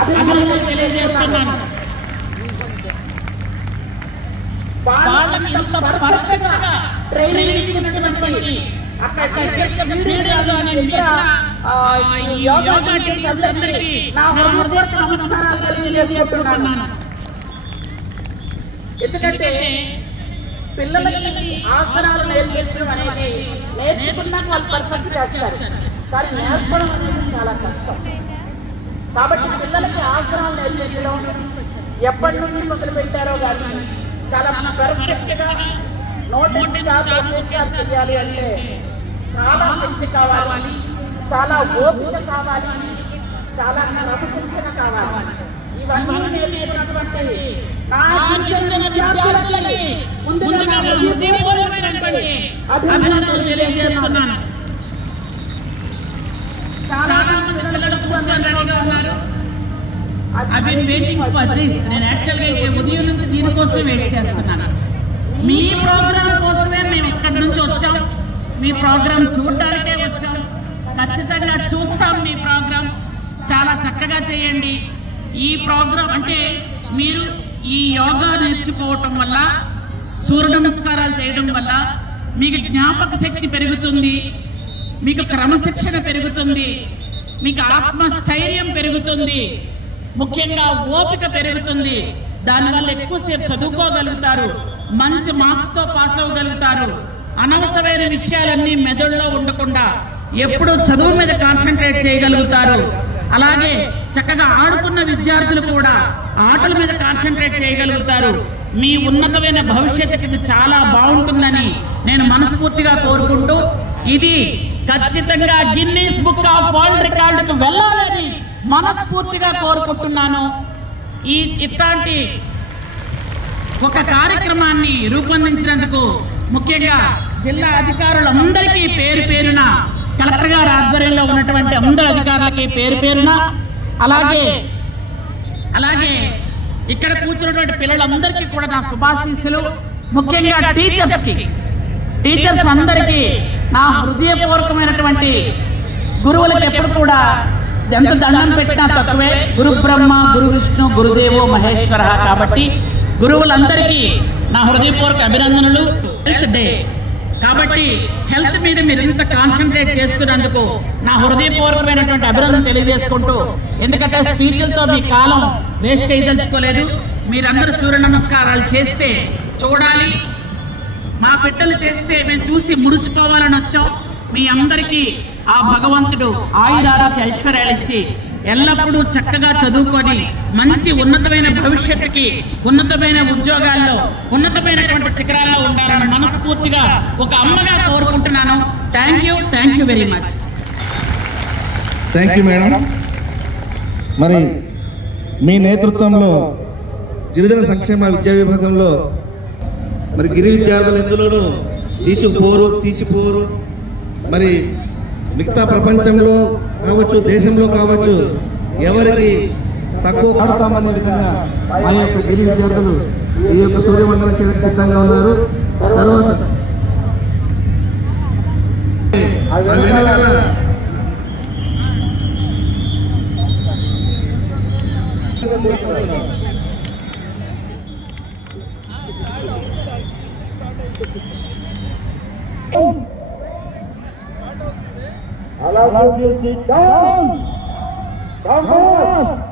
అభినందనలు తెలియజేస్తున్నాను. వాళ్ళకి ఇంత పర్ఫెక్ట్ గా ట్రైనింగ్ ఇస్తున్నటువంటి అక్కడ యోగా టీచర్స్ అందరికీ నా హృదయపూర్వక నమస్కారాలు తెలియజేస్తున్నాను. ఎందుకంటే పిల్లలకి ఆసనాలు నేర్పించడం అనేది నేర్చుకున్నాక వాళ్ళు పర్ఫెక్ట్ చేస్తారు, కానీ నేర్పడం అనేది చాలా కష్టం. కాబట్టి పిల్లలకి ఆసనాలు నేర్పించడం ఎప్పటి నుంచి మొదలు పెట్టారో కానీ చాలా పర్ఫెక్ట్ గా నోటీస్ చేయాలి అంటే చాలా శక్తి కావాలి, చాలా ఓపిక కావాలి, చాలా క్రమశిక్షణ కావాలి. ఇవన్నీ నేర్చుకున్నటువంటి నా విద్యార్థులకి ముందుగా హృదయపూర్వకమైనటువంటి అభినందనలు తెలియజేస్తున్నాను. చాలా మంది పిల్లలు కూర్చొని రెడీగా ఉన్నారు. I've been waiting for this. నేను యాక్చువల్గా ఉదయం నుంచి దీనికోసం వెయిట్ చేస్తున్నాను. మీ ప్రోగ్రాం కోసమే మేము ఇక్కడి నుంచి వచ్చాం. మీ ప్రోగ్రాం చూడడానికే వచ్చాం. ఖచ్చితంగా చూస్తాం. మీ ప్రోగ్రాం చాలా చక్కగా చేయండి. ఈ ప్రోగ్రాం అంటే మీరు ఈ యోగా నేర్చుకోవటం వల్ల, సూర్య నమస్కారాలు చేయడం వల్ల మీకు జ్ఞాపక శక్తి పెరుగుతుంది, మీకు క్రమశిక్షణ పెరుగుతుంది, మీకు ఆత్మస్థైర్యం పెరుగుతుంది, ముఖ్యంగా ఓపిక పెరుగుతుంది. దానివల్ల ఎక్కువసేపు చదువుకోగలుగుతారు, మంచి మార్క్స్తో పాస్ అవ్వగలుగుతారు. అనవసరమైన విషయాలన్నీ మెదడులో ఉండకుండా ఎప్పుడూ చదువు మీద కాన్సన్ట్రేట్ చేయగలుగుతారు. అలాగే చక్కగా ఆడుకున్న విద్యార్థులు కూడా ఆటల మీద కాన్సన్ట్రేట్ చేయగలుగుతారు. మీ ఉన్నతమైన భవిష్యత్తుకి ఇది చాలా బాగుంటుందని నేను మనస్ఫూర్తిగా కోరుకుంటూ, ఇది ఖచ్చితంగా గిన్నీస్ బుక్ ఆఫ్ వరల్డ్ రికార్డుకు వెళ్ళాలని మనస్ఫూర్తిగా కోరుకుంటున్నాను. ఇట్లాంటి ఒక కార్యక్రమాన్ని రూపొందించినందుకు ముఖ్యంగా జిల్లా అధికారులందరికీ పేరు పేరున, కలెక్టర్ గారి ఆధ్వర్యంలో ఉన్నటువంటి అందరు అధికారులకి పేరు పేరున, అలాగే ఇక్కడ కూర్చున్నటువంటి పిల్లలందరికీ కూడా నా శుభాశీస్సులు. ముఖ్యంగా టీచర్స్ అందరికీ నా హృదయపూర్వకమైనటువంటి, గురువులకు ఎప్పుడు కూడా ఎంత దండం పెట్టినా తక్కువే. గురు బ్రహ్మ గురు విష్ణు గురుదేవో మహేశ్వర. కాబట్టి గురువులందరికీ నా హృదయపూర్వక అభినందనలు. హెల్త్ డే కాబట్టి హెల్త్ మీద మీరు ఇంత కాన్సన్ట్రేట్ చేస్తున్నందుకు నా హృదయపూర్వకమైనటువంటి అభినందన తెలియజేసుకుంటూ, ఎందుకంటే స్పీచ్లతో మీ కాలం వేస్ట్ చేయదలుచుకోలేదు. మీరందరూ సూర్య నమస్కారాలు చేస్తే చూడాలి, మా బిడ్డలు చేస్తే మేము చూసి మురిసిపోవాలని వచ్చాం. మీ అందరికీ ఆ భగవంతుడు ఆయురారోగ్య ఐశ్వర్యాలు ఇచ్చి ఎల్లప్పుడూ చక్కగా చదువుకొని మంచి ఉన్నతమైన భవిష్యత్తుకి, ఉన్నతమైన ఉద్యోగాల్లో, ఉన్నతమైనటువంటి శిఖరాల్లో ఉండాలని మనస్ఫూర్తిగా ఒక అమ్మగా కోరుకుంటున్నాను. Thank you very much. Thank you madam. మరి మీ నేతృత్వంలో గిరిజన సంక్షేమ విద్యా విభాగంలో మరి గిరి విద్యార్థులు ఎందులోనూ తీసిపోరు. మరి మిగతా ప్రపంచంలో కావచ్చు, దేశంలో కావచ్చు, ఎవరికి తక్కువ ఆడతామనే విధంగా ఆ యొక్క గిరి విద్యార్థులు ఈ యొక్క సూర్యమండలం చేయడానికి సిద్ధంగా ఉన్నారు. తర్వాత Allow you to sit down. Come on.